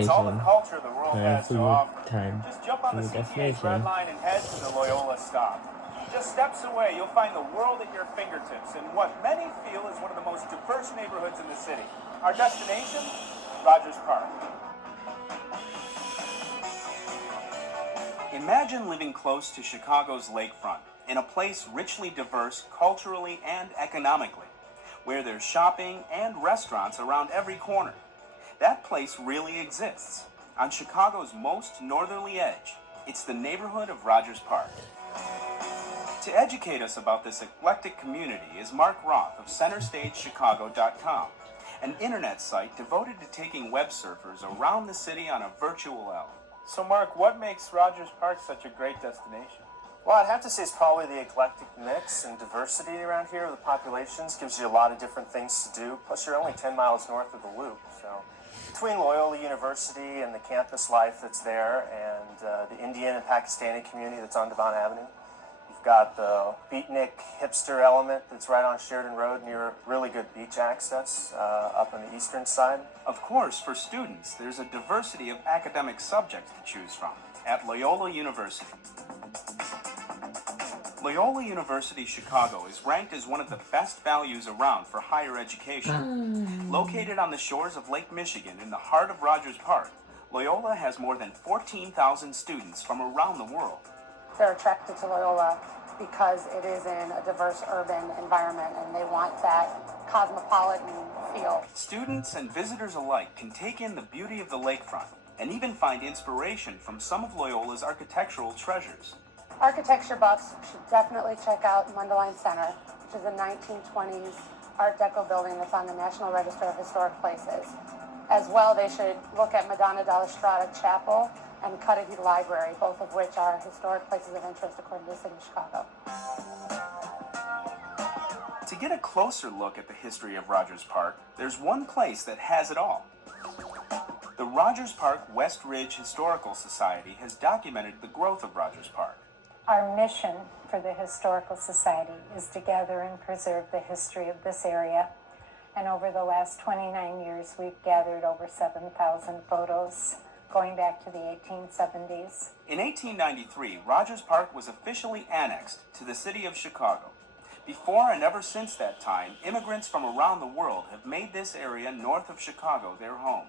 It's all the culture the world has to offer. time Just jump on the to CTA's destination. Red Line and head to the Loyola stop. Just steps away, you'll find the world at your fingertips in what many feel is one of the most diverse neighborhoods in the city. Our destination? Rogers Park. Imagine living close to Chicago's lakefront, in a place richly diverse culturally and economically, where there's shopping and restaurants around every corner. That place really exists. On Chicago's most northerly edge, it's the neighborhood of Rogers Park. To educate us about this eclectic community is Mark Roth of CenterStageChicago.com, an internet site devoted to taking web surfers around the city on a virtual L. So Mark, what makes Rogers Park such a great destination? Well, I'd have to say it's probably the eclectic mix and diversity around here of the populations. Gives you a lot of different things to do. Plus, you're only 10 miles north of the Loop. So between Loyola University and the campus life that's there and the Indian and Pakistani community that's on Devon Avenue, you've got the beatnik hipster element that's right on Sheridan Road near really good beach access up on the eastern side. Of course, for students, there's a diversity of academic subjects to choose from at Loyola University. Loyola University Chicago is ranked as one of the best values around for higher education. Located on the shores of Lake Michigan in the heart of Rogers Park, Loyola has more than 14,000 students from around the world. They're attracted to Loyola because it is in a diverse urban environment and they want that cosmopolitan feel. Students and visitors alike can take in the beauty of the lakefront and even find inspiration from some of Loyola's architectural treasures. Architecture buffs should definitely check out Mundelein Center, which is a 1920s Art Deco building that's on the National Register of Historic Places. As well, they should look at Madonna della Strada Chapel and Cudahy Library, both of which are historic places of interest according to the City of Chicago. To get a closer look at the history of Rogers Park, there's one place that has it all. The Rogers Park West Ridge Historical Society has documented the growth of Rogers Park. Our mission for the Historical Society is to gather and preserve the history of this area. And over the last 29 years, we've gathered over 7,000 photos going back to the 1870s. In 1893, Rogers Park was officially annexed to the city of Chicago. Before and ever since that time, immigrants from around the world have made this area north of Chicago their home.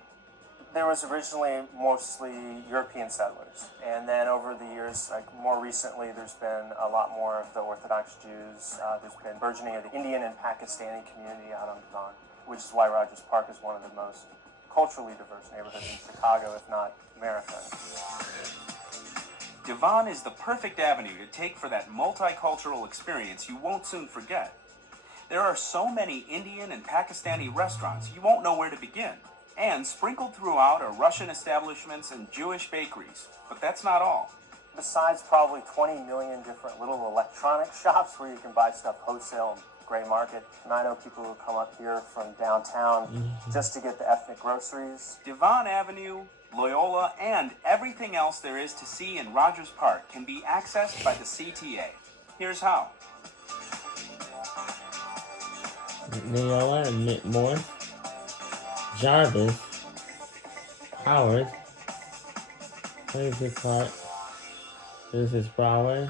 There was originally mostly European settlers, and then over the years, like more recently, there's been a lot more of the Orthodox Jews. There's been burgeoning of the Indian and Pakistani community out on Devon, which is why Rogers Park is one of the most culturally diverse neighborhoods in Chicago, if not America. Devon is the perfect avenue to take for that multicultural experience you won't soon forget. There are so many Indian and Pakistani restaurants you won't know where to begin. And sprinkled throughout are Russian establishments and Jewish bakeries. But that's not all. Besides probably 20 million different little electronic shops where you can buy stuff wholesale and gray market. And I know people who come up here from downtown just to get the ethnic groceries. Devon Avenue, Loyola, and everything else there is to see in Rogers Park can be accessed by the CTA. Here's how. Loyola, Whitmore, Jarvis, Howard, 26 Park, this is Broadway,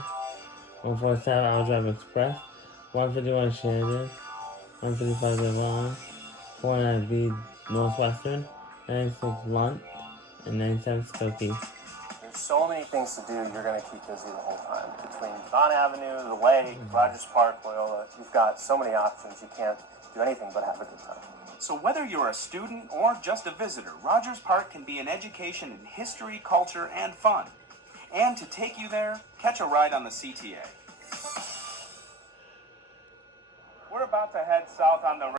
147 Hour Drive Express, 151 Sheridan, 155 Devon, 49B Northwestern, 96 Lunt, and 97 Skokie. There's so many things to do, you're going to keep busy the whole time. Between Devon Avenue, the lake, Rogers Park, Loyola, you've got so many options, you can't do anything but have a good time. So whether you're a student or just a visitor, Rogers Park can be an education in history, culture, and fun. And to take you there, catch a ride on the CTA. We're about to head south on the